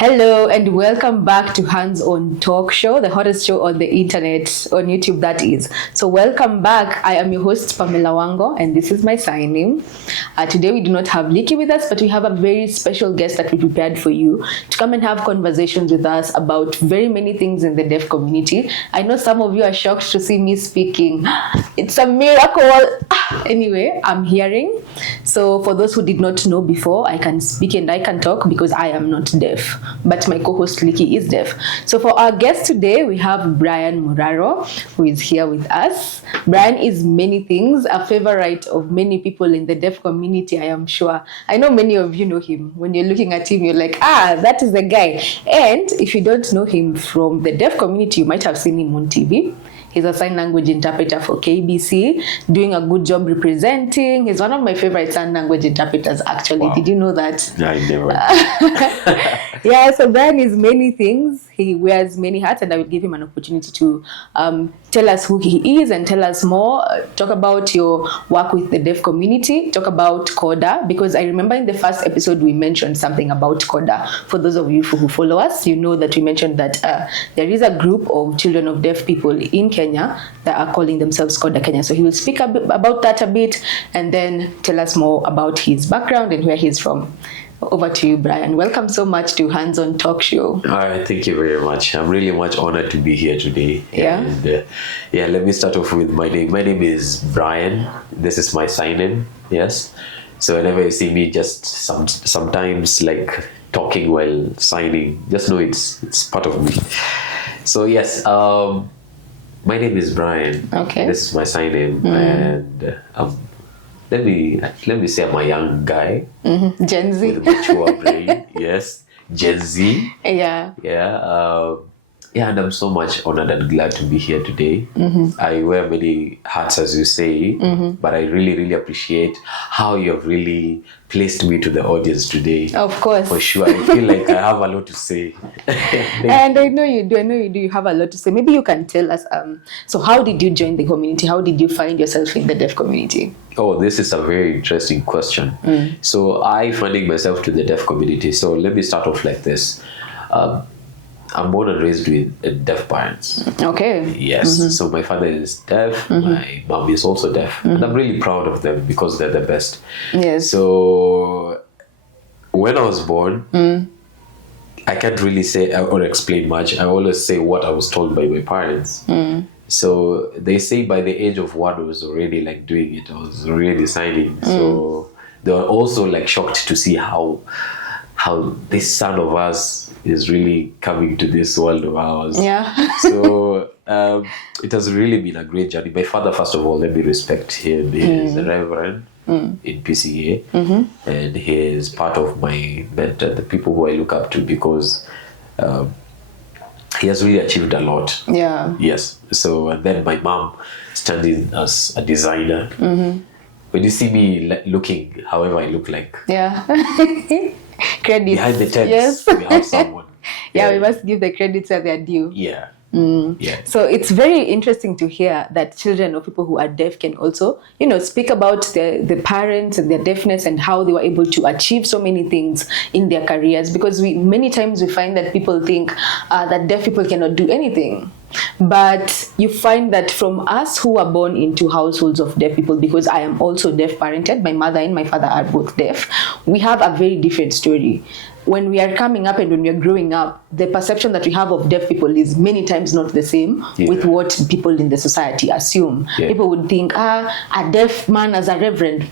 Hello and welcome back to Hands On Talk Show, the hottest show on the internet, on YouTube that is. So welcome back. I am your host Pamela Wango and this is my sign name. Today we do not have Licky with us, but we have a very special guest that we prepared for you to come and have conversations with us about very many things in the deaf community. I know some of you are shocked to see me speaking. It's a miracle. Anyway, I'm hearing. So for those who did not know before, I can speak and I can talk because I am not deaf. But my co-host Licky is deaf. So for our guest today, we have Brian Muraro, who is here with us. Brian is many things, a favorite of many people in the deaf community, I am sure. I know many of you know him. When you're looking at him, you're like, that is the guy. And if you don't know him from the deaf community, you might have seen him on TV. He's a sign language interpreter for KBC, doing a good job representing. He's one of my favorite sign language interpreters, actually. Wow. Did you know that? Yeah, I never. Yeah, so Brian is many things. He wears many hats, and I will give him an opportunity to tell us who he is and tell us more. Talk about your work with the deaf community. Talk about Koda, because I remember in the first episode we mentioned something about Koda. For those of you who follow us, you know that we mentioned that there is a group of children of deaf people in Kenya that are calling themselves CODA Kenya. So he will speak about that a bit and then tell us more about his background and where he's from. Over to you, Brian. Welcome so much to Hands On Talk Show. All right, thank you very much. I'm really much honored to be here today. Yeah. And, let me start off with my name. My name is Brian. This is my sign name. Yes. So whenever you see me, just sometimes like talking while signing, just know it's part of me. So yes. My name is Brian. Okay. This is my sign name, and let me say I'm a young guy. Mm-hmm. Gen Z. With a mature brain. Yes, Gen Z. Yeah. Yeah. And I'm so much honored and glad to be here today. Mm-hmm. I wear many hats, as you say, but I really, really appreciate how you have really placed me to the audience today. Of course. For sure. I feel like I have a lot to say. And I know you do. You have a lot to say. Maybe you can tell us, so how did you join the community? How did you find yourself in the deaf community? Oh, this is a very interesting question. So I finding myself to the deaf community. So let me start off like this. I'm born and raised with deaf parents. Okay. Yes. So my father is deaf. My mom is also deaf. And I'm really proud of them because they're the best. Yes. So when I was born, I can't really say or explain much. I always say what I was told by my parents. So they say by the age of 1, I was already like doing it. I was already signing. So they were also like shocked to see how this son of us is really coming to this world of ours. Yeah. So it has really been a great journey. My father, first of all, let me respect him. He is a reverend in PCA, and he is part of my mentor, the people who I look up to, because he has really achieved a lot. Yeah. Yes. So, and then my mom standing as a designer. When you see me looking however I look like, yeah. Credits. Behind the tents, yes. we have someone. Yeah, we must give the credits where they're due. Yeah. Yeah. So it's very interesting to hear that children or people who are deaf can also, speak about the parents and their deafness and how they were able to achieve so many things in their careers. Because many times we find that people think that deaf people cannot do anything. But you find that from us who are born into households of deaf people, because I am also deaf parented, my mother and my father are both deaf, we have a very different story. When we are coming up and when we are growing up, the perception that we have of deaf people is many times not the same with what people in the society assume. People would think, a deaf man as a reverend.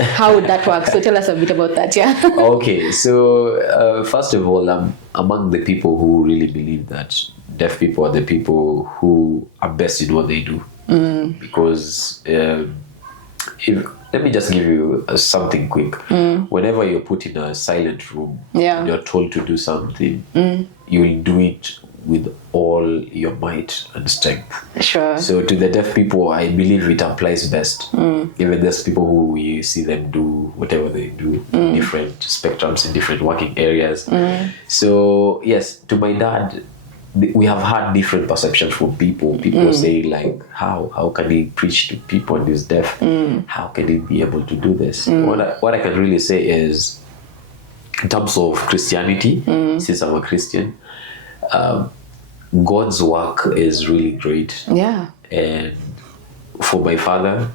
How would that work? So tell us a bit about that, yeah? Okay, so first of all, I'm among the people who really believe that deaf people are the people who are best in what they do. Because let me just give you something quick. Whenever you're put in a silent room, and you're told to do something, you'll do it with all your might and strength. Sure. So to the deaf people, I believe it applies best. Even there's people who you see them do whatever they do, different spectrums in different working areas. So yes, to my dad, we have had different perceptions from people. People say like, how can he preach to people and he's deaf? How can he be able to do this? What I can really say is, in terms of Christianity, since I'm a Christian, God's work is really great. Yeah. And for my father,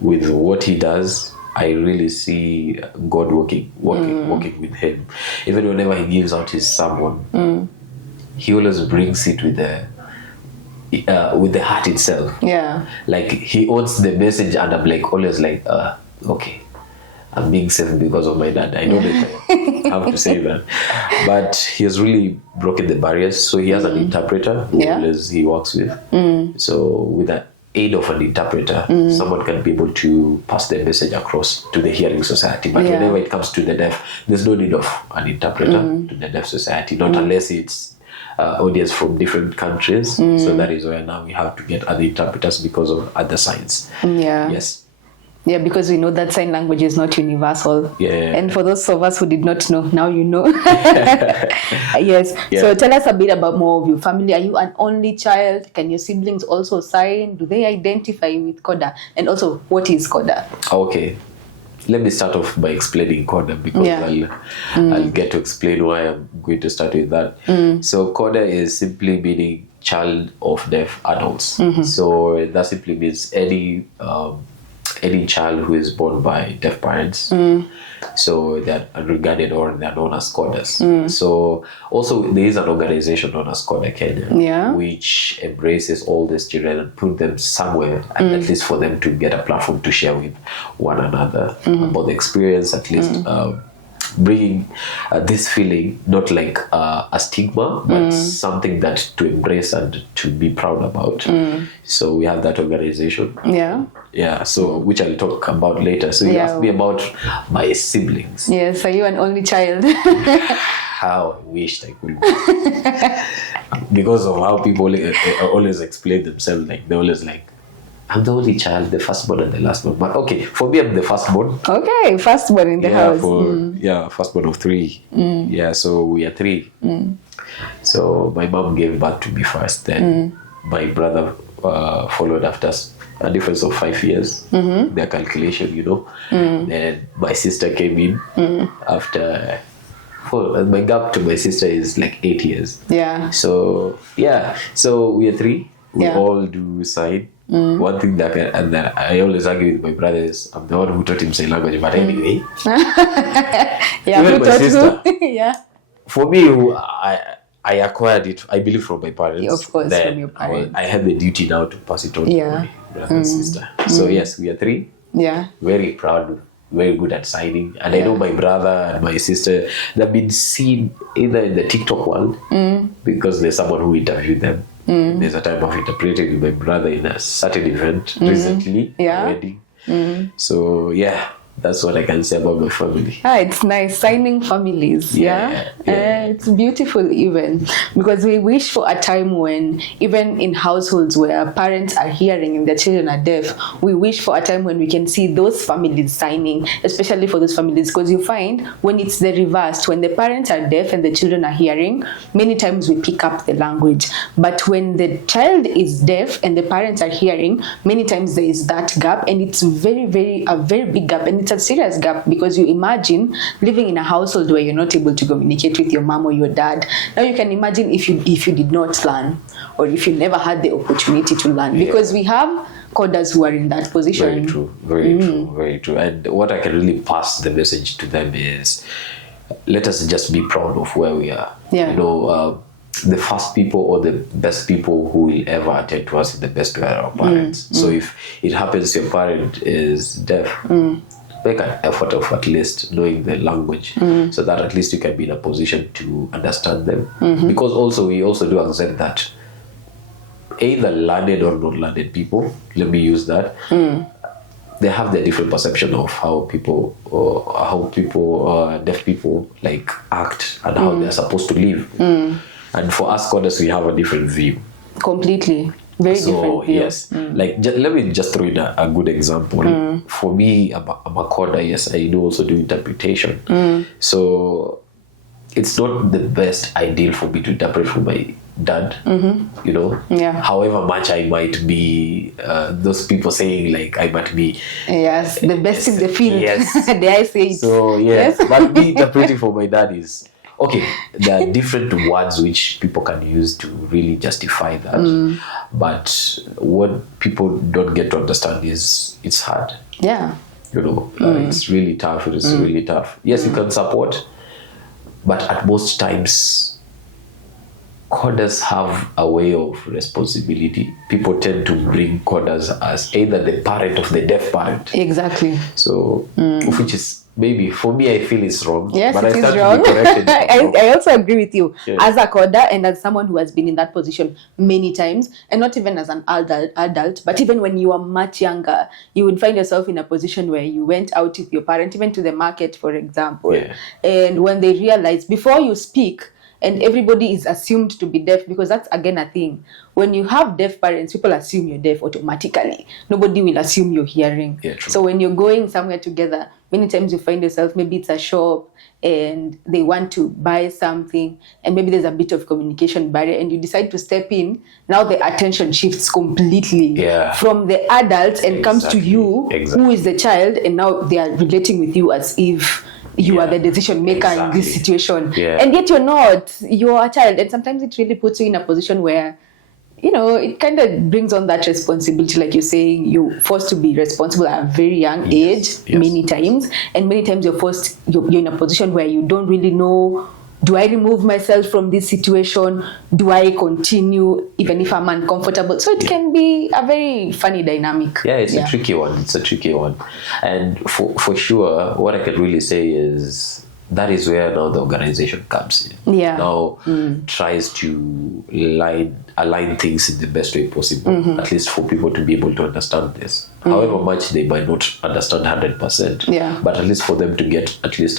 with what he does, I really see God working with him. Even whenever he gives out his sermon, he always brings it with the heart itself. Yeah. Like he owns the message, and I'm like always like, okay, I'm being saved because of my dad. I know that I have to say that, but he has really broken the barriers. So he has an interpreter who always he works with. So with the aid of an interpreter, someone can be able to pass the message across to the hearing society. But whenever it comes to the deaf, there's no need of an interpreter to the deaf society, not unless it's audience from different countries. So that is where now we have to get other interpreters because of other signs. Yeah. Yes. Yeah, because we know that sign language is not universal. Yeah. And for those of us who did not know, now you know. Yes. Yeah. So tell us a bit about more of your family. Are you an only child? Can your siblings also sign? Do they identify with Koda? And also, what is Koda? Okay. Let me start off by explaining Koda, because I'll get to explain why I'm going to start with that. So Koda is simply meaning child of deaf adults. So that simply means any child who is born by deaf parents. So they're regarded, or they're known as Kodas. So also there is an organization known as CODA Kenya, which embraces all these children and put them somewhere, and at least for them to get a platform to share with one another about the experience, at least bringing this feeling, not like a stigma, but something that to embrace and to be proud about. So we have that organization. So which I'll talk about later. So you asked me about my siblings. Yes, are you an only child? How I wished I could be. Because of how people always explain themselves, like they're always like, I'm the only child, the firstborn and the lastborn. But okay, for me, I'm the firstborn. Okay, firstborn in the house. Firstborn of 3. Yeah, so we are 3. So my mom gave birth to me first. Then my brother followed after us. A difference of 5 years, their calculation, you know. Then my sister came in after. My gap to my sister is like 8 years. Yeah. So we are 3. We all do sign. One thing that I always argue with my brother is I'm the one who taught him sign language, but anyway. Even my sister. For me, I acquired it, I believe, from my parents. Of course, from your parents. I have the duty now to pass it on to my brother and sister. So yes, we are 3. Yeah. Very proud, very good at signing. And I know my brother and my sister, they've been seen either in the TikTok world, because there's someone who interviewed them. There's a time of interpreting with my brother in a certain event recently, a wedding. So that's what I can say about my family. It's nice, signing families. It's beautiful, even because we wish for a time when, even in households where parents are hearing and their children are deaf, we wish for a time when we can see those families signing, especially for those families, because you find when it's the reverse, when the parents are deaf and the children are hearing, many times we pick up the language. But when the child is deaf and the parents are hearing, many times there is that gap, and it's a very big gap, and it's a serious gap, because you imagine living in a household where you're not able to communicate with your mom or your dad. Now you can imagine if you did not learn, or if you never had the opportunity to learn, because we have coders who are in that position. Very true. And what I can really pass the message to them is, let us just be proud of where we are. You know, the first people or the best people who will ever attend to us is the best way are our parents. So if it happens your parent is deaf, make an effort of at least knowing the language, so that at least you can be in a position to understand them. Because we also do accept that either learned or not learned people, let me use that, they have their different perception of how deaf people like act and how they're supposed to live. And for us Kodas, we have a different view. Completely. Very different view. Yes. Like, let me just throw in a good example. For me, I'm a Koda, yes, I do also do interpretation. So it's not the best ideal for me to interpret for my done. You know, however much I might be, those people saying like I might be, yes, the best in the field. Yes, dare I say it? So yes, but me interpreting for my dad is okay. There are different words which people can use to really justify that, but what people don't get to understand is it's hard. Yeah, you know, it's really tough. It is really tough. Yes, you can support, but at most times, coders have a way of responsibility. People tend to bring coders as either the parent of the deaf parent. Exactly. So, which is maybe for me, I feel it's wrong. Yes, but it I is stand wrong. to be corrected. I also agree with you. Yeah. As a coder and as someone who has been in that position many times, and not even as an adult, but even when you are much younger, you would find yourself in a position where you went out with your parent, even to the market, for example. Yeah. And when they realize, before you speak, and everybody is assumed to be deaf, because that's again a thing. When you have deaf parents, people assume you're deaf automatically. Nobody will assume you're hearing. Yeah, true. So when you're going somewhere together, many times you find yourself, maybe it's a shop and they want to buy something, and maybe there's a bit of communication barrier, and you decide to step in. Now the attention shifts completely from the adults and comes to you, who is the child, and now they are relating with you as if you are the decision maker in this situation. And yet you're not. You're a child. And sometimes it really puts you in a position where, you know, it kind of brings on that responsibility. Like you're saying, you're forced to be responsible at a very young age, many times. And many times you're in a position where you don't really know, do I remove myself from this situation? Do I continue even if I'm uncomfortable? So it can be a very funny dynamic. Yeah, it's a tricky one. It's a tricky one. And for sure, what I can really say is that is where now the organization comes in. Now tries to align things in the best way possible, at least for people to be able to understand this. However much they might not understand 100%, but at least for them to get at least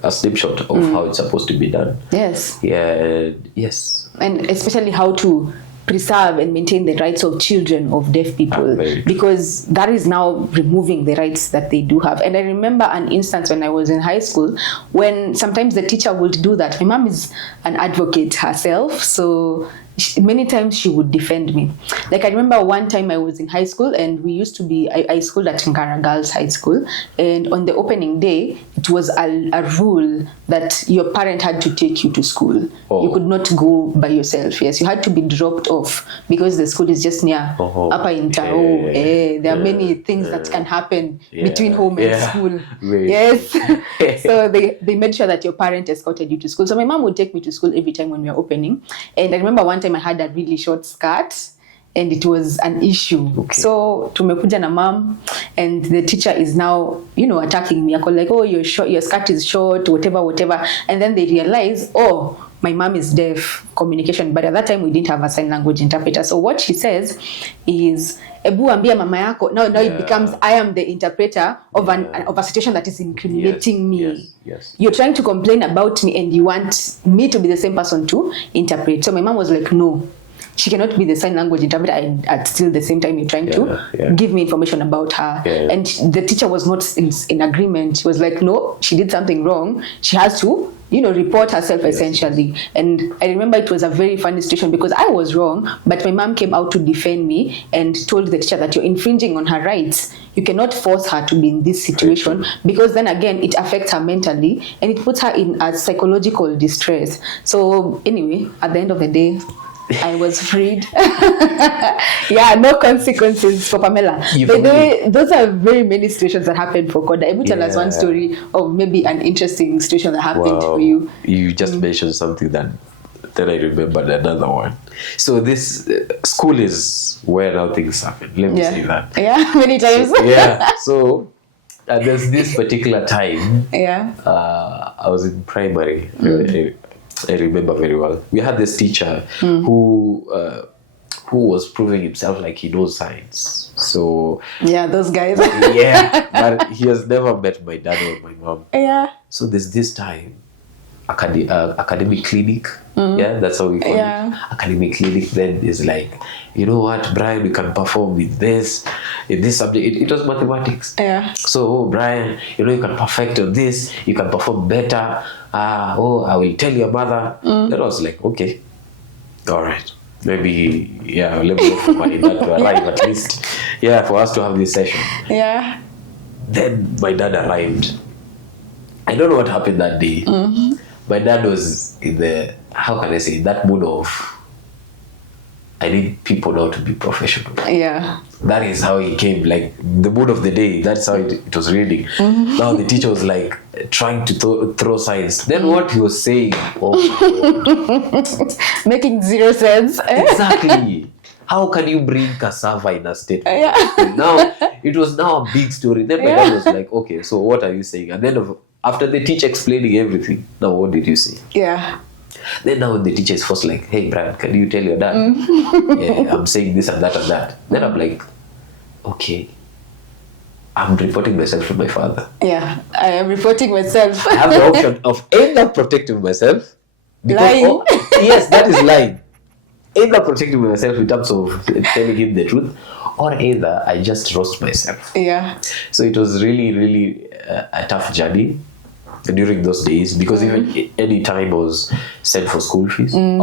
a snapshot of how it's supposed to be done. Yes. Yeah. Yes. And especially how to preserve and maintain the rights of children of deaf people, because that is now removing the rights that they do have. And I remember an instance when I was in high school when sometimes the teacher would do that. My mom is an advocate herself, so many times she would defend me. Like I remember one time I was in high school and we used to be, I schooled at Ngara Girls High School, and on the opening day, it was a rule that your parent had to take you to school. You could not go by yourself. Yes, you had to be dropped off because the school is just near Upper in Tao. There are many things that can happen between home and school. Yes. So they made sure that your parent escorted you to school. So my mom would take me to school every time when we were opening. And I remember one time I had a really short skirt and it was an issue. So tumekuja na mom and the teacher is now, you know, attacking me. I call like, oh, your skirt is short, whatever. And then they realize, oh, my mom is deaf, communication. But at that time we didn't have a sign language interpreter. So what she says is, Ebu ambia mama yako. Now it becomes, I am the interpreter of a situation that is incriminating me. You're trying to complain about me and you want me to be the same person to interpret. So my mom was like, no, she cannot be the sign language interpreter at still the same time you're trying to give me information about her. And the teacher was not in agreement. She was like, no, she did something wrong. She has to, you know, report herself essentially. And I remember it was a very funny situation because I was wrong, but my mom came out to defend me and told the teacher that you're infringing on her rights. You cannot force her to be in this situation because then again, it affects her mentally and it puts her in a psychological distress. So anyway, at the end of the day, I was freed. No consequences for Pamela. By the way, those are very many situations that happened for Koda. Able tell us one story of maybe an interesting situation that happened for you. You just mentioned something that then I remembered another one. So this school is where now things happen. Let me say that. Many times. So there's this particular time. I was in primary. I remember very well. We had this teacher who was proving himself like he knows science. So those guys. But he has never met my dad or my mom. So there's this time, academic clinic. That's how we call it. Academic clinic. Then is like, you know what, Brian, you can perform with this in this subject. It was mathematics. So Brian, you know, you can perfect on this. You can perform better. I will tell your mother. Then I was like, okay. All right. Maybe, let me wait for my dad to arrive at least. Yeah, for us to have this session. Yeah. Then my dad arrived. I don't know what happened that day. My dad was in that mood of, I need people now to be professional. Yeah. That is how he came, like the mood of the day. That's how it was reading. Now the teacher was like trying to throw science. Then what he was saying, making zero sense. Exactly. How can you bring cassava in a statement? Yeah. Now it was now a big story. Then my dad was like, okay, so what are you saying? And then after the teacher explaining everything, now what did you say? Yeah. Then now the teacher is first like, hey Brian, can you tell your dad? Yeah, I'm saying this and that and that. Then I'm like, okay, I'm reporting myself to my father. Yeah, I am reporting myself. I have the option of either protecting myself. Lying. Yes, that is lying. Either protecting myself in terms of telling him the truth, or either I just roast myself. Yeah. So it was really, really a tough journey during those days, because even any time I was sent for school fees, I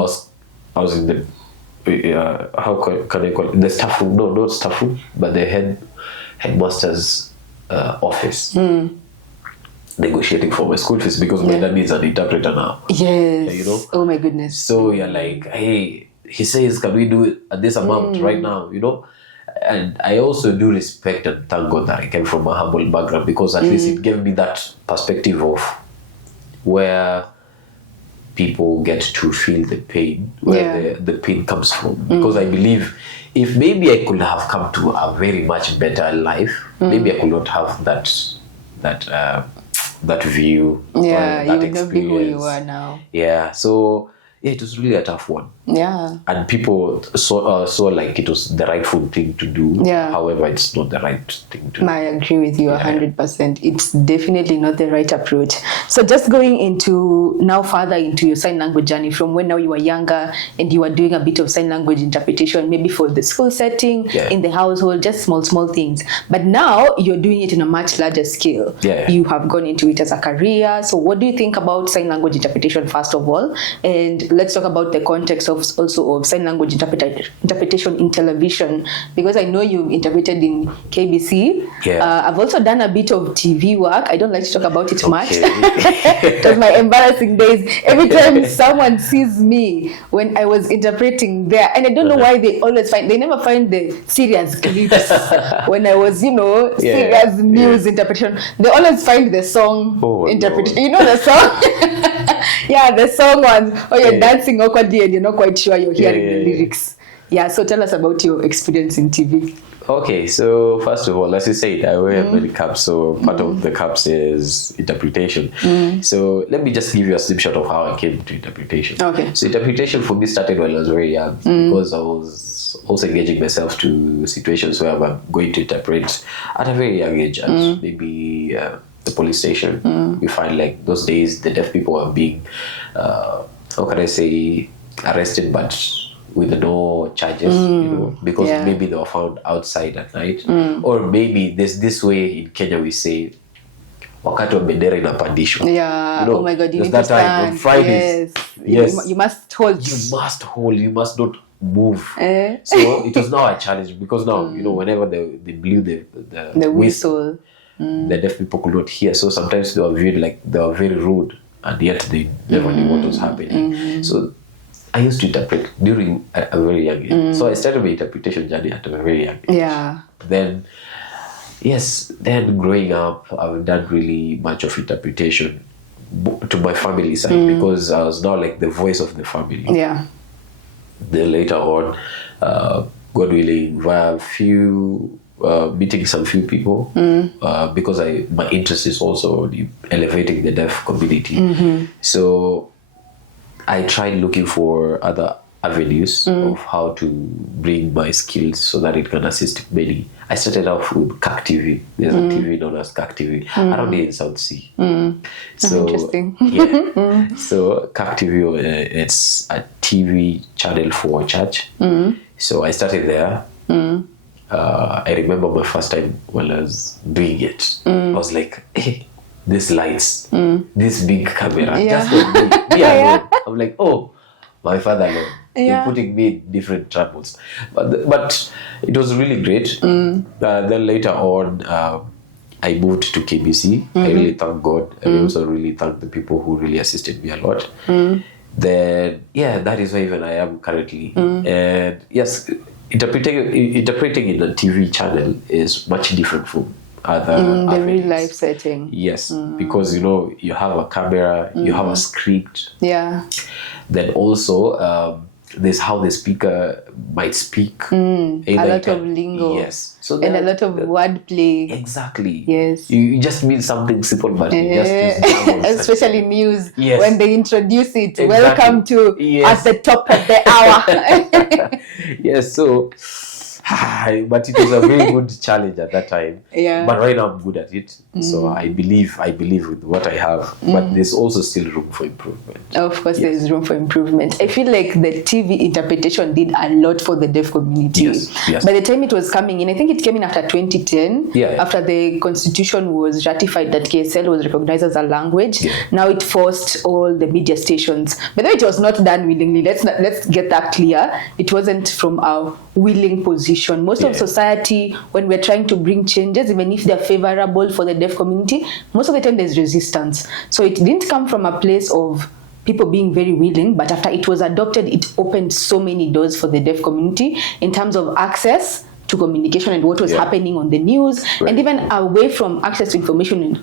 was in the how can I call it? The staff room? No, not staff room, but the headmaster's office, negotiating for my school fees, because my dad needs an interpreter now. Yes. You know. Oh my goodness. So you're like, hey, he says, can we do it at this amount right now? You know. And I also do respect and thank God that I came from a humble background, because at least it gave me that perspective of where people get to feel the pain, where the pain comes from. Because I believe if maybe I could have come to a very much better life, maybe I could not have that view. Yeah, that you would not be who you are now. Yeah, so it was really a tough one. Yeah. And people saw like it was the rightful thing to do. Yeah. However, it's not the right thing to do. I agree with you 100%. It's definitely not the right approach. So just going into now further into your sign language journey, from when now you were younger and you were doing a bit of sign language interpretation, maybe for the school setting, in the household, just small things. But now you're doing it in a much larger scale. Yeah. You have gone into it as a career. So what do you think about sign language interpretation, first of all? And let's talk about the context of also of sign language interpretation in television, because I know you interpreted in KBC. I've also done a bit of TV work. I don't like to talk about it much. It was my embarrassing days. Every time someone sees me when I was interpreting there, and I don't know why they never find the serious clips when I was, serious news interpretation. They always find the song interpretation. You know the song? Yeah, the song ones. Oh, you're dancing awkwardly and you're not quite sure you're hearing the lyrics. Yeah, so tell us about your experience in TV. Okay, so first of all, as you said, I wear many caps. So part of the caps is interpretation. So let me just give you a snapshot of how I came to interpretation. Okay. So interpretation for me started when I was very young, because I was also engaging myself to situations where I'm going to interpret at a very young age, at maybe the police station. You find like those days the deaf people are being, arrested, but with no charges, because maybe they were found outside at night, or maybe there's this way in Kenya we say, wakati wa bendera inapandishwa. Yeah. Oh my God, you need to stand. On Fridays. Yes. You must hold. You must not move. So it was now a challenge, because now whenever they blew the whistle, the deaf people could not hear. So sometimes they were viewed like they were very rude, and yet they never knew what was happening. So I used to interpret during a very young age. So I started my interpretation journey at a very young age. Yeah. Then growing up, I've done really much of interpretation to my family side, because I was now like the voice of the family. Yeah. Then later on, God willing, via meeting some few people, because my interest is also elevating the deaf community. So I tried looking for other avenues of how to bring my skills so that it can assist many. I started off with CAC TV. There's a TV known as CAC TV around here in South Sea. So interesting. So CAC TV, it's a TV channel for church. So I started there. I remember my first time when I was doing it. I was like, hey, these lights, this big camera, just me alone. I'm like, oh, my father-in-law. Yeah. You're putting me in different troubles. But it was really great. Then later on, I moved to KBC. I really thank God. I also really thank the people who really assisted me a lot. Then, that is where even I am currently. And yes, interpreting in a TV channel is much different from other the real avenues. life setting. Yes, because you have a camera, you have a script. Yeah. Then also there's how the speaker might speak. A lot of lingo. Yes. So and a lot of wordplay. Exactly. Yes. You just mean something simple, but you just use jargon. Especially news. Yes. When they introduce it. Exactly. Welcome to Yes. at the top of the hour. Yes, so but it was a very good challenge at that time. Yeah. But right now I'm good at it. So I believe with what I have. But there's also still room for improvement. Of course, there is room for improvement. I feel like the TV interpretation did a lot for the deaf community. Yes. By the time it was coming in, I think it came in after 2010, Yeah. after the constitution was ratified that KSL was recognized as a language. Yeah. Now it forced all the media stations. But then it was not done willingly. Let's get that clear. It wasn't from our willing position. Most of society, when we're trying to bring changes, even if they're favorable for the deaf community, most of the time there's resistance. So it didn't come from a place of people being very willing, but after it was adopted, it opened so many doors for the deaf community in terms of access to communication and what was happening on the news. Right. And even away from access to information, in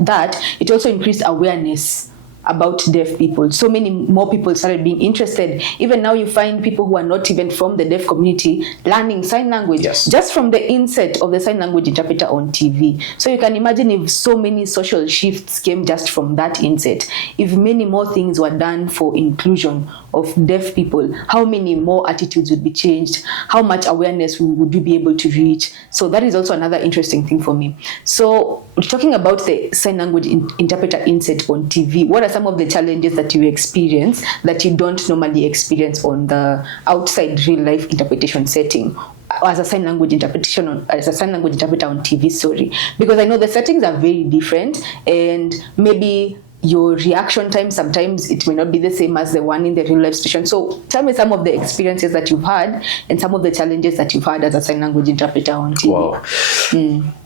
that it also increased awareness about deaf people. So many more people started being interested. Even now you find people who are not even from the deaf community learning sign language just from the inset of the sign language interpreter on TV. So you can imagine if so many social shifts came just from that inset, if many more things were done for inclusion of deaf people, how many more attitudes would be changed, how much awareness would we be able to reach. So that is also another interesting thing for me. So talking about the sign language interpreter inset on TV, what are some of the challenges that you experience that you don't normally experience on the outside real life interpretation setting as a sign language interpretation as a sign language interpreter on TV? Sorry, because I know the settings are very different, and maybe your reaction time sometimes it may not be the same as the one in the real life station. So tell me some of the experiences that you've had and some of the challenges that you've had as a sign language interpreter on TV. Wow.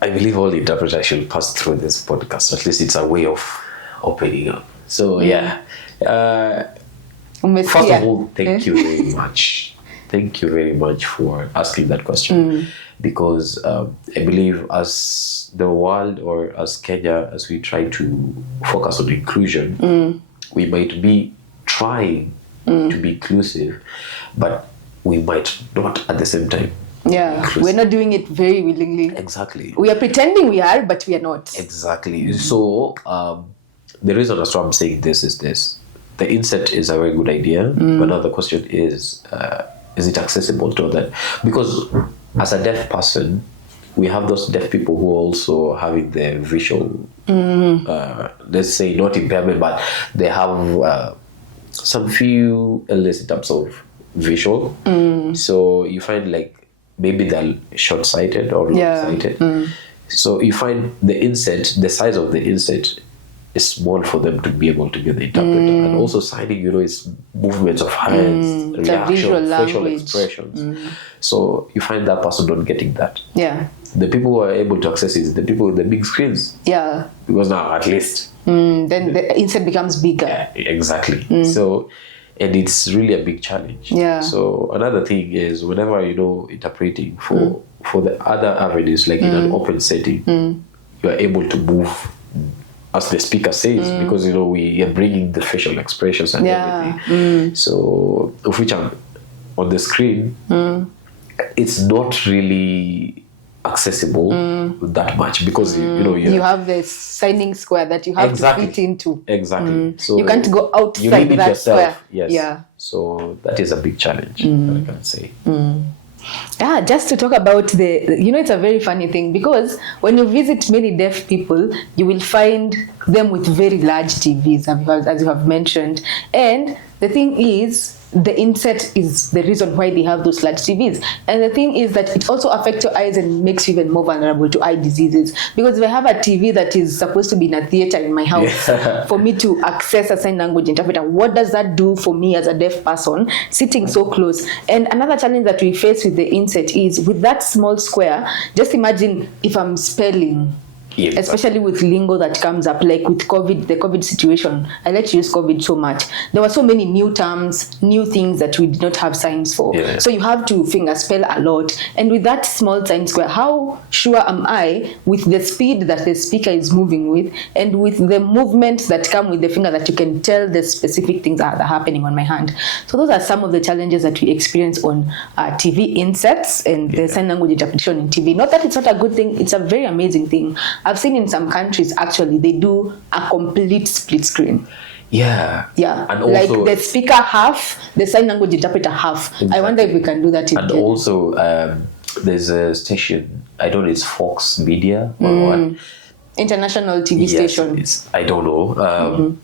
I believe all interpreters should pass through this podcast. At least it's a way of opening up. So first of all, thank you very much. Thank you very much for asking that question, because I believe as the world, or as Kenya, as we try to focus on inclusion, we might be trying to be inclusive, but we might not at the same time. Yeah, inclusive. We're not doing it very willingly. Exactly. We are pretending we are, but we are not. Exactly. So the reason as why I'm saying this is this. The inset is a very good idea, but now the question is it accessible to that? Because as a deaf person, we have those deaf people who are also having the visual, let's say not impairment, but they have some few illness in terms of visual. So you find like maybe they're short-sighted or long-sighted. So you find the inset, the size of the inset is small for them to be able to get the interpreter. And also signing, it's movements of hands, reactions, facial expressions. So you find that person not getting that. Yeah. The people who are able to access it is the people with the big screens. Yeah. Because now at least. Then the inset becomes bigger. Yeah, exactly. So, and it's really a big challenge. Yeah. So another thing is whenever, interpreting for the other avenues, like in an open setting, you are able to move as the speaker says, because we are bringing the facial expressions and everything. So, of which on the screen, it's not really accessible that much, because you have the signing square that you have to fit into. Exactly. So you can't go outside you limit that yourself. square. Yes. Yeah. So that is a big challenge, that I can say. Yeah, just to talk about it's a very funny thing, because when you visit many deaf people, you will find them with very large TVs, as you have mentioned. And the thing is, the inset is the reason why they have those large TVs. And the thing is that it also affects your eyes and makes you even more vulnerable to eye diseases. Because if I have a TV that is supposed to be in a theater in my house, for me to access a sign language interpreter, what does that do for me as a deaf person sitting so close? And another challenge that we face with the inset is with that small square, just imagine if I'm spelling. Yeah. Especially with lingo that comes up, like with COVID, the COVID situation. I like to use COVID so much. There were so many new terms, new things that we did not have signs for. Yeah. So you have to finger spell a lot. And with that small sign square, how sure am I with the speed that the speaker is moving with and with the movements that come with the finger that you can tell the specific things that are happening on my hand? So those are some of the challenges that we experience on TV insets and the sign language interpretation in TV. Not that it's not a good thing, it's a very amazing thing. I've seen in some countries, actually, they do a complete split screen. Yeah. Yeah. And also, like the speaker half, the sign language interpreter half. Exactly. I wonder if we can do that in And also, there's a station, I don't know, it's Fox Media or what? International TV station. I don't know.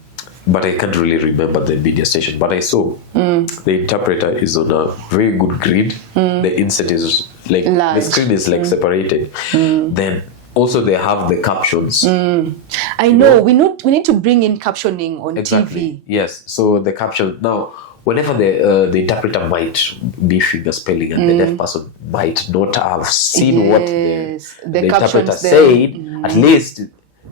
But I can't really remember the media station. But I saw the interpreter is on a very good grid. The inset is like, large. The screen is like separated. Then also they have the captions. I know. We need to bring in captioning on TV. Yes. So the caption now, whenever the interpreter might be finger spelling and the deaf person might not have seen what the interpreter said, at least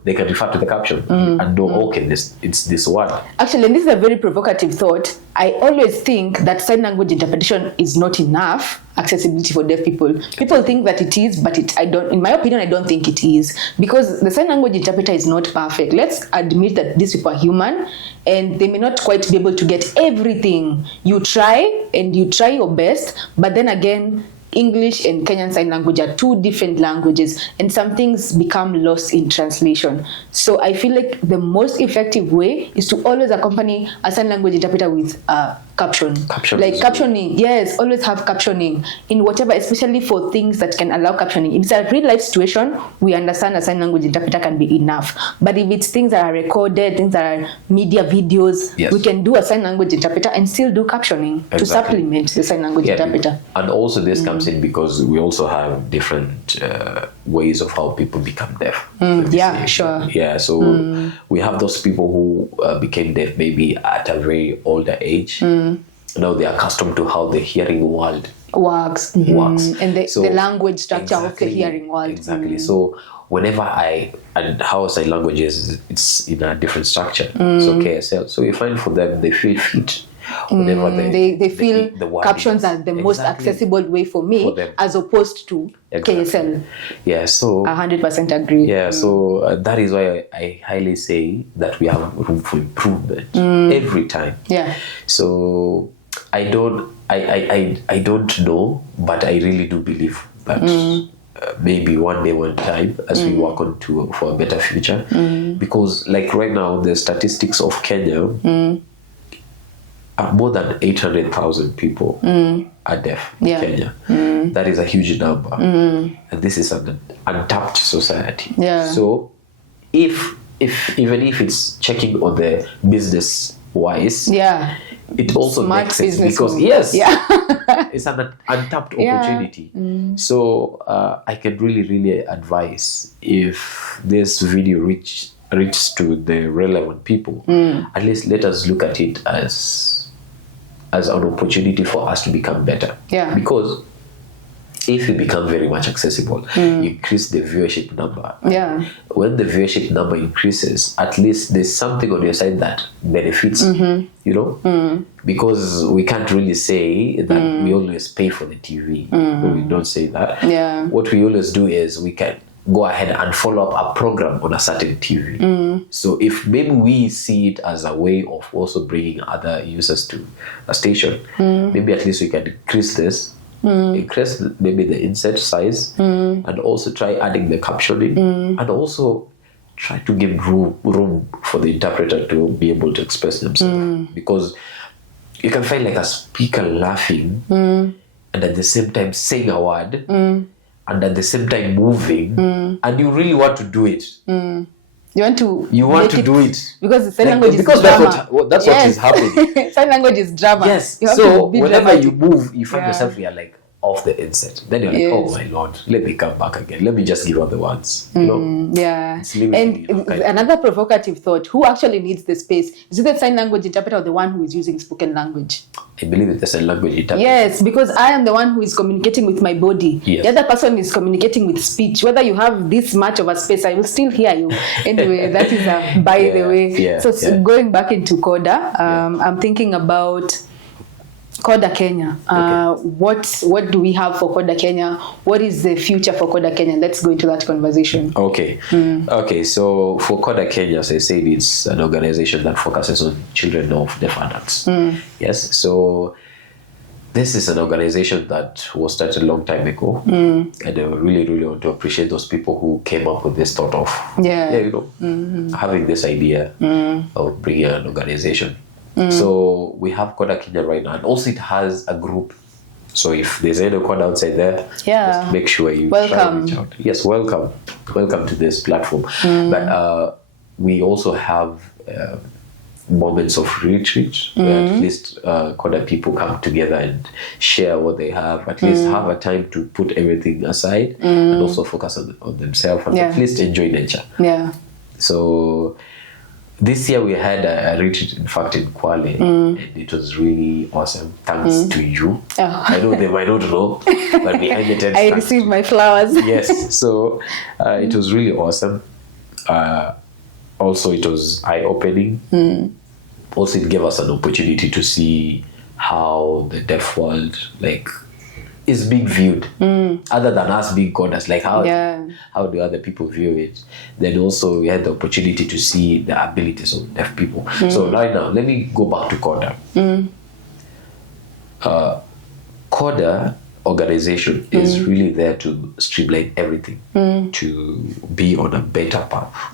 they can refer to the caption and know, okay, it's this word. Actually, and this is a very provocative thought. I always think that sign language interpretation is not enough accessibility for deaf people. People think that it is, but in my opinion, I don't think it is, because the sign language interpreter is not perfect. Let's admit that these people are human and they may not quite be able to get everything. You try and you try your best, but then again, English and Kenyan Sign Language are two different languages, and some things become lost in translation. So I feel like the most effective way is to always accompany a sign language interpreter with caption. Like captioning, yes, always have captioning in whatever, especially for things that can allow captioning. If it's a real life situation, we understand a sign language interpreter can be enough. But if it's things that are recorded, things that are media videos, we can do a sign language interpreter and still do captioning to supplement the sign language interpreter. And also this comes in because we also have different ways of how people become deaf. Sure. Yeah, so we have those people who became deaf maybe at a very older age. Now they are accustomed to how the hearing world works. And the language structure of the hearing world. Exactly. So whenever and how sign language is, it's in a different structure. So KSL. So you find for them, they feel fit. Whenever they feel the captions are the most accessible way for me as opposed to KSL. Yeah, so 100% agree. Yeah, so that is why I highly say that we have room for improvement every time. Yeah. So I don't know, but I really do believe that maybe one day, one time, as we work on for a better future, because like right now, the statistics of Kenya. More than 800,000 people are deaf in Kenya. That is a huge number. And this is an untapped society. Yeah. So even if it's checking on the business wise, it also makes sense because it's an untapped opportunity. So I can really advise, if this video reaches to the relevant people, at least let us look at it as an opportunity for us to become better. Yeah. Because if you become very much accessible, you increase the viewership number. Yeah. When the viewership number increases, at least there's something on your side that benefits, you know? Because we can't really say that we always pay for the TV. We don't say that. Yeah. What we always do is we can go ahead and follow up a program on a certain TV. So if maybe we see it as a way of also bringing other users to a station, maybe at least we can increase this, increase maybe the insert size, and also try adding the captioning, and also try to give room for the interpreter to be able to express themselves. Because you can find like a speaker laughing and at the same time saying a word, and at the same time moving, and you really want to do it. You want to do it because the sign language is because drama. That's what is happening. Sign language is drama. Yes. You have So to be whenever dramatic. you move, you find yourself you're like off the inset. Then you're like, oh my lord, let me come back again. Let me just give out the words. You know? Yeah. It's limiting, And another provocative thought: who actually needs the space? Is it the sign language interpreter or the one who is using spoken language? I believe it's the sign language interpreter. Yes, because I am the one who is communicating with my body. Yes. The other person is communicating with speech. Whether you have this much of a space, I will still hear you. Anyway, that is by the way. Yeah, so going back into Koda, I'm thinking about CODA Kenya. What do we have for CODA Kenya? What is the future for CODA Kenya? Let's go into that conversation. Okay. Okay, so for CODA Kenya, as I said, it's an organization that focuses on children of deaf adults. Yes, so this is an organization that was started a long time ago. And I really, really want to appreciate those people who came up with this thought of, having this idea of bringing an organization. So we have CODA Kenya right now, and also it has a group. So if there's any CODA outside there, just make sure you try to reach out. Yes, welcome to this platform. But we also have moments of retreat where at least CODA people come together and share what they have. At least have a time to put everything aside and also focus on themselves and at least enjoy nature. Yeah. So this year we had a retreat, in fact, in Kwale, and it was really awesome. Thanks to you. I know they might not know, but behind the tent, I received my flowers. Yes, so it was really awesome. Also, it was eye-opening. Also, it gave us an opportunity to see how the deaf world is being viewed, other than us being coders. Like how do other people view it? Then also we had the opportunity to see the abilities of deaf people. So right now, let me go back to CODA. CODA organization is really there to streamline everything, to be on a better path.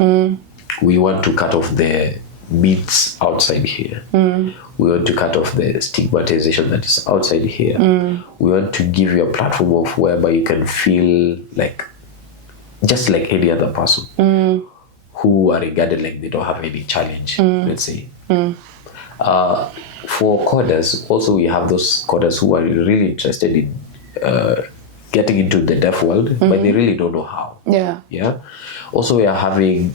We want to cut off the myths outside here. We want to cut off the stigmatization that is outside here. We want to give you a platform of whereby you can feel like just like any other person who are regarded like they don't have any challenge, let's say. For coders, also we have those coders who are really interested in getting into the deaf world, but they really don't know how. Yeah. Also, we are having,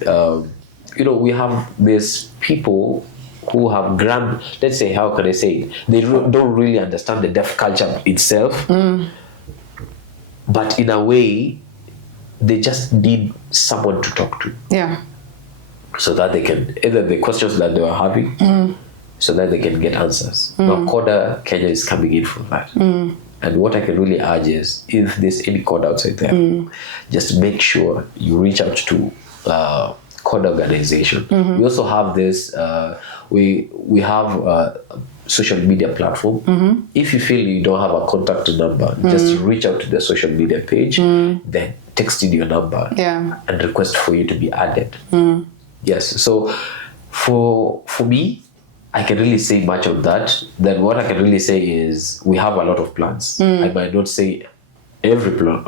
we have these people who have let's say, how can I say it? They don't really understand the deaf culture itself, but in a way, they just need someone to talk to. Yeah. So that they can, either the questions that they are having, so that they can get answers. Now, CODA Kenya is coming in for that. And what I can really urge is, if there's any CODA outside there, just make sure you reach out to CODA organization. We also have this, we have a social media platform. If you feel you don't have a contact number, just reach out to the social media page, then text in your number and request for you to be added. Yes, so for me, I can really say much of that. Then what I can really say is we have a lot of plans. I might not say every plan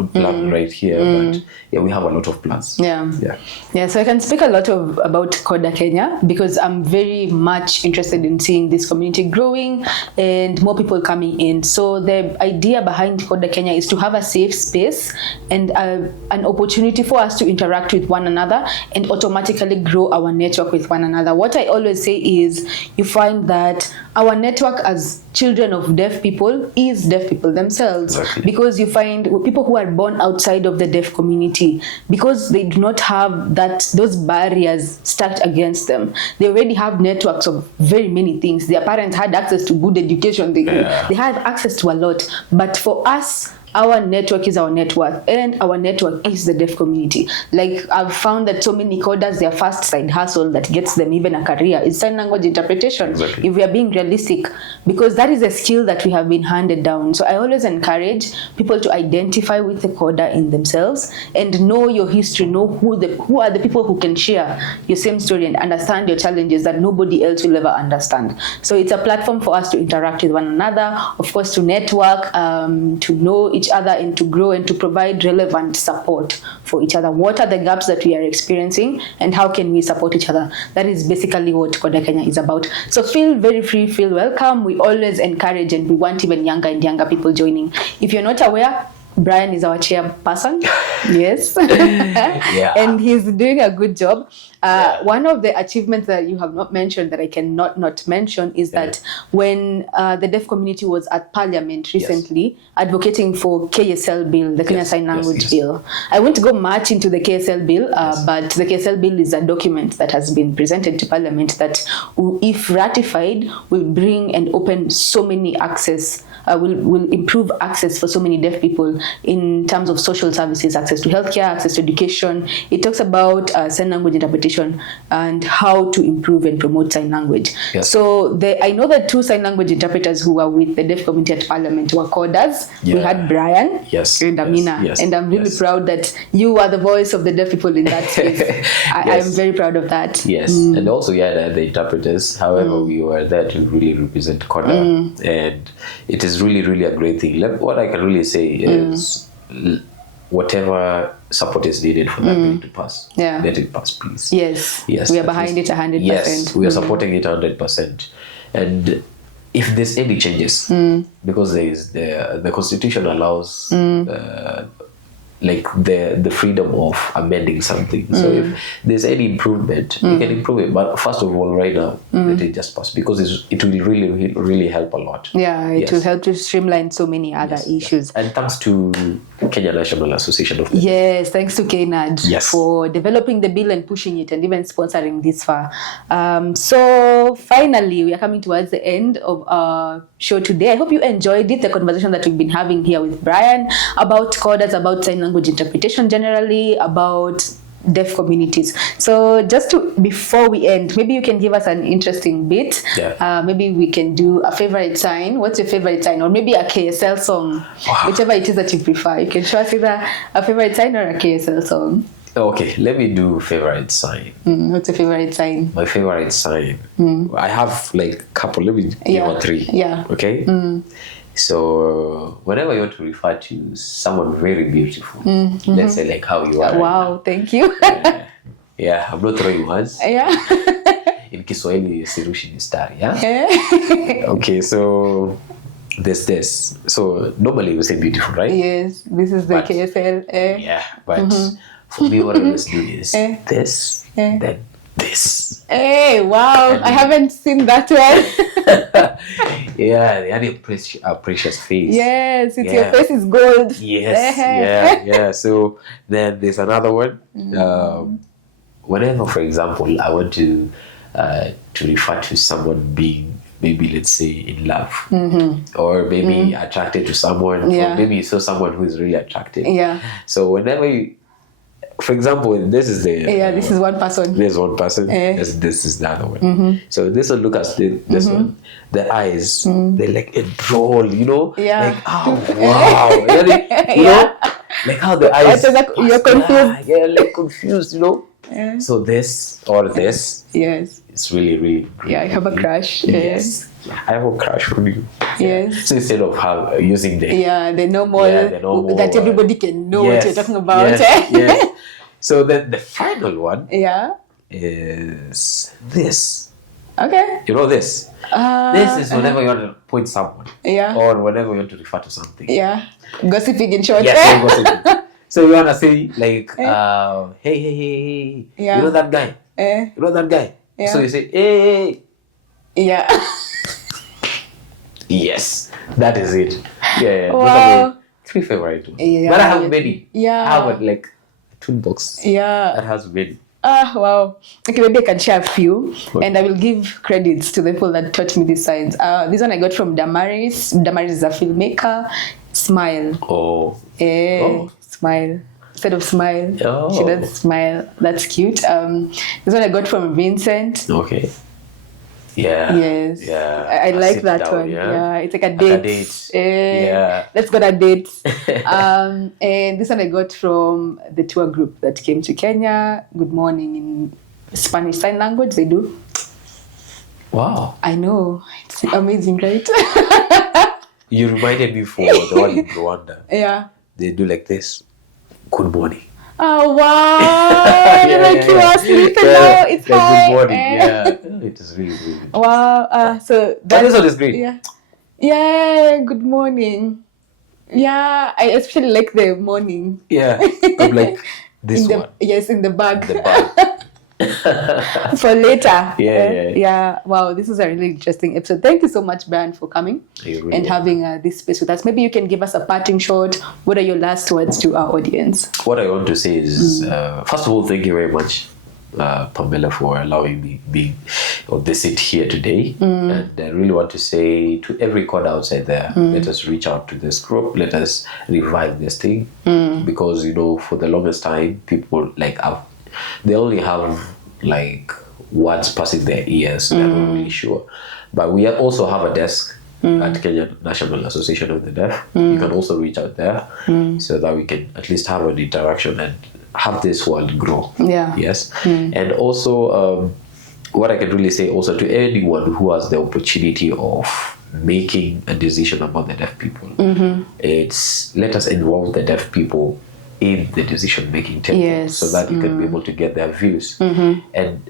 right here, but we have a lot of plans. So I can speak a lot about CODA Kenya because I'm very much interested in seeing this community growing and more people coming in. So the idea behind CODA Kenya is to have a safe space and an opportunity for us to interact with one another and automatically grow our network with one another. What I always say is you find that our network as children of deaf people is deaf people themselves, because you find people who are born outside of the deaf community, because they do not have those barriers stacked against them. They already have networks of very many things. Their parents had access to good education. They had access to a lot. But for us, our network is our network, and our network is the deaf community. Like, I've found that so many coders, their first side hustle that gets them even a career is sign language interpretation, if we are being realistic, because that is a skill that we have been handed down. So I always encourage people to identify with the coder in themselves and know your history, know who are the people who can share your same story and understand your challenges that nobody else will ever understand. So it's a platform for us to interact with one another, of course, to network, to know each other and to grow and to provide relevant support for each other. What are the gaps that we are experiencing and how can we support each other? That is basically what CODA Kenya is about. So feel very free, feel welcome. We always encourage and we want even younger and younger people joining. If you're not aware, Brian is our chairperson. Yes. Yeah. And he's doing a good job. One of the achievements that you have not mentioned that I cannot not mention is that when the deaf community was at Parliament recently advocating for KSL Bill, the Kenya Sign Language Bill. I won't go much into the KSL Bill, but the KSL Bill is a document that has been presented to Parliament that, if ratified, will bring and open so many access, will improve access for so many deaf people in terms of social services, access to healthcare, access to education. It talks about sign language interpretation and how to improve and promote sign language. Yes. So I know that 2 sign language interpreters who were with the deaf community at Parliament were Kodas. Yeah. We had Brian and Amina. Yes. And I'm really proud that you are the voice of the deaf people in that space. I'm very proud of that. Yes. And also, the interpreters. However, we were there to really represent Koda. And it is really, really a great thing. What I can really say is whatever support is needed for that bill to pass, let it pass, please. Yes. We are behind it 100%. Yes, we are supporting it 100%. And if there's any changes, because there is the constitution allows the freedom of amending something. So if there's any improvement, we can improve it. But first of all, right now, let it just pass, because it will really, really help a lot. Yeah, it will help to streamline so many other issues. And thanks to Kenya National Association of Yes, thanks to KNAD for developing the bill and pushing it and even sponsoring this far. So finally, we are coming towards the end of our show today. I hope you enjoyed it, the conversation that we've been having here with Brian about CODAs, about sign language interpretation generally, about deaf communities. So before we end, maybe you can give us an interesting bit. Maybe we can do a favorite sign. What's your favorite sign? Or maybe a KSL song, whichever it is that you prefer. You can show us either a favorite sign or a KSL song. Okay, let me do favorite sign. What's your favorite sign? My favorite sign. I have a couple. Let me give 3. Yeah. Okay. So whenever you want to refer to someone very beautiful, let's say how you are. Wow, thank you. I'm not throwing words. In Kiswahili, sirushi mistari. Okay, so there's this. So normally we say beautiful, right? Yes, this is the KSL. But for me, what I always do is this, then this. Hey, wow! I haven't seen that one. They had a precious face. Yes, your face is gold. Yes, So then there's another one. Whenever, for example, I want to refer to someone being, maybe let's say, in love, or maybe attracted to someone, or maybe you saw someone who is really attractive. So whenever you, for example, this is this is one person. There's one person. This is the other one. So this one, look at this one. The eyes, they're like a droll, like, oh wow, you know, like how the eyes. You're confused. Like confused, So this or this, it's really, really great. I have a crush. Yes, I have a crush on you. Yes. So instead of using the normal, that everybody can know what you're talking about. Yes. So then the final one is this. Okay. You know this? This is whenever you want to point someone. Or whenever you want to refer to something. Gossiping in short. Yes, gossiping. So you want to say like, hey. You know that guy? You know that guy? So you say, hey. Yes, that is it. Wow. Those are my 3 favorite ones. But I have many. I have a toolbox that has many. Wow. Okay, maybe I can share a few, and I will give credits to the people that taught me these signs. This one I got from Damaris. Damaris is a filmmaker. Smile. Smile. Instead of smile, she does smile. That's cute. This one I got from Vincent. Okay. Yes. I like that down, one. It's like a date. Let's go on a date. And this one I got from the tour group that came to Kenya. Good morning in Spanish Sign Language. They do. Wow. I know. It's amazing, right? You reminded me for the one in Rwanda. Yeah. They do like this. Good morning. Oh wow! You are sleeping now. It's high. Good morning. Yeah, it is really, really interesting. Wow. So This one is great. Yeah. Yeah. Good morning. Yeah, I especially like the morning. Yeah, I'm like this one. Yes, in the bag. The bag. For later. Yeah. Wow, this is a really interesting episode. Thank you so much, Brian, for coming and having this space with us. Maybe you can give us a parting shot. What are your last words to our audience? What I want to say is, first of all, thank you very much, Pamela, for allowing me be on this seat here today. And I really want to say to every Koda outside there, let us reach out to this group. Let us revive this thing. Because, for the longest time, people they only have like words passing their ears. They're not really sure. But we also have a desk at Kenya National Association of the Deaf. You can also reach out there so that we can at least have an interaction and have this world grow. Yeah. Yes. And also, what I can really say also to anyone who has the opportunity of making a decision about the deaf people, it's let us involve the deaf people in the decision-making table so that you can be able to get their views. And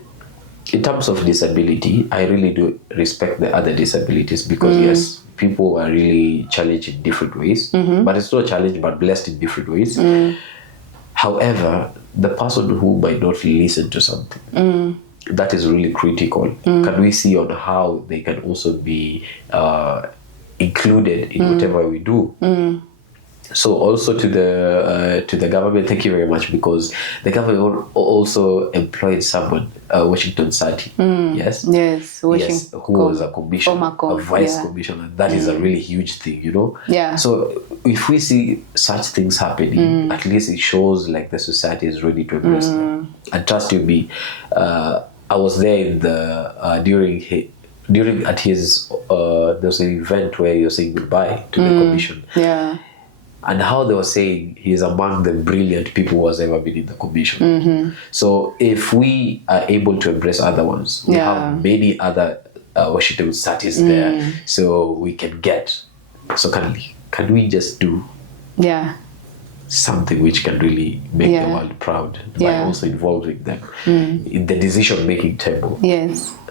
in terms of disability, I really do respect the other disabilities because yes, people are really challenged in different ways, but it's not challenged but blessed in different ways. However, the person who might not listen to something, that is really critical. Can we see on how they can also be included in whatever we do? So also to the government, thank you very much, because the government also employed someone, Washington Sati, yes, who was a commissioner, a vice commissioner. That is a really huge thing, Yeah. So if we see such things happening, at least it shows like the society is ready to embrace them. And trust you me, I was there in the during at his there's an event where you're saying goodbye to the commission. Yeah. And how they were saying he's among the brilliant people who has ever been in the commission. So if we are able to embrace other ones, we have many other Washington Satis there, so we can get. So can we just do something which can really make the world proud by also involving them in the decision-making table?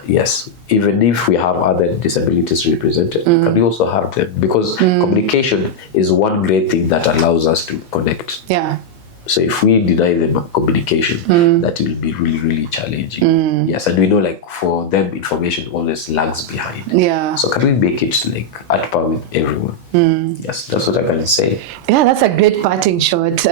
Yes, even if we have other disabilities represented, can we also have them? Because communication is one great thing that allows us to connect. Yeah. So if we deny them communication, that will be really, really challenging. Yes, and we know like for them, information always lags behind. Yeah. So can we make it like at par with everyone? Yes, that's what I can say. Yeah, that's a great parting shot.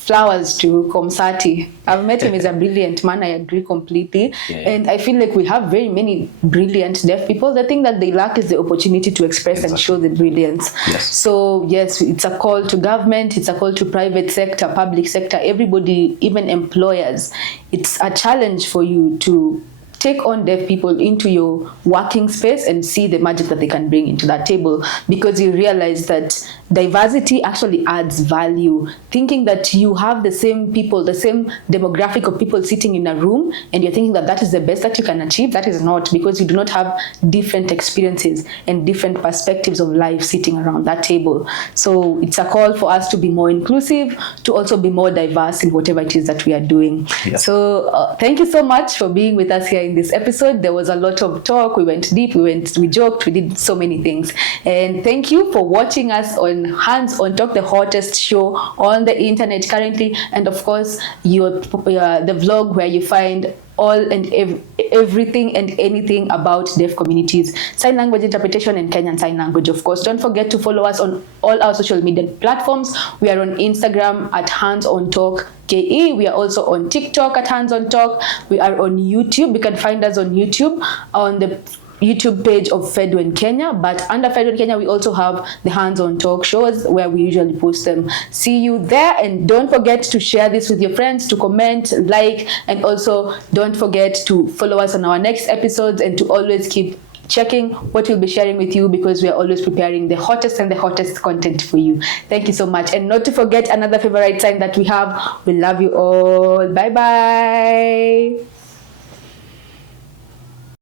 Flowers to Komsati. I've met him. He's a brilliant man. I agree completely. And I feel like we have very many brilliant deaf people. The thing that they lack is the opportunity to express and show the brilliance. So yes, it's a call to government. It's a call to private sector, public sector, everybody, even employers. It's a challenge for you to take on deaf people into your working space and see the magic that they can bring into that table, because you realize that diversity actually adds value. Thinking that you have the same people, the same demographic of people sitting in a room, and you're thinking that that is the best that you can achieve, that is not, because you do not have different experiences and different perspectives of life sitting around that table. So it's a call for us to be more inclusive, to also be more diverse in whatever it is that we are doing. So thank you so much for being with us here in this episode. There was a lot of talk. We went deep, we joked, we did so many things. And thank you for watching us on Hands on Talk, the hottest show on the internet currently, and of course the vlog where you find all and everything and anything about deaf communities, sign language interpretation and Kenyan Sign Language. Of course, don't forget to follow us on all our social media platforms. We are on Instagram at Hands on Talk KE. We are also on TikTok at Hands on Talk. We are on YouTube. You can find us on YouTube on the YouTube page of Fedwen Kenya, but under Fedwen Kenya we also have the Hands on Talk shows where we usually post them. See you there, and don't forget to share this with your friends, to comment, like, and also don't forget to follow us on our next episodes, and to always keep checking what we'll be sharing with you, because we are always preparing the hottest and the hottest content for you. Thank you so much, and not to forget another favorite sign that we have. We love you all. Bye bye.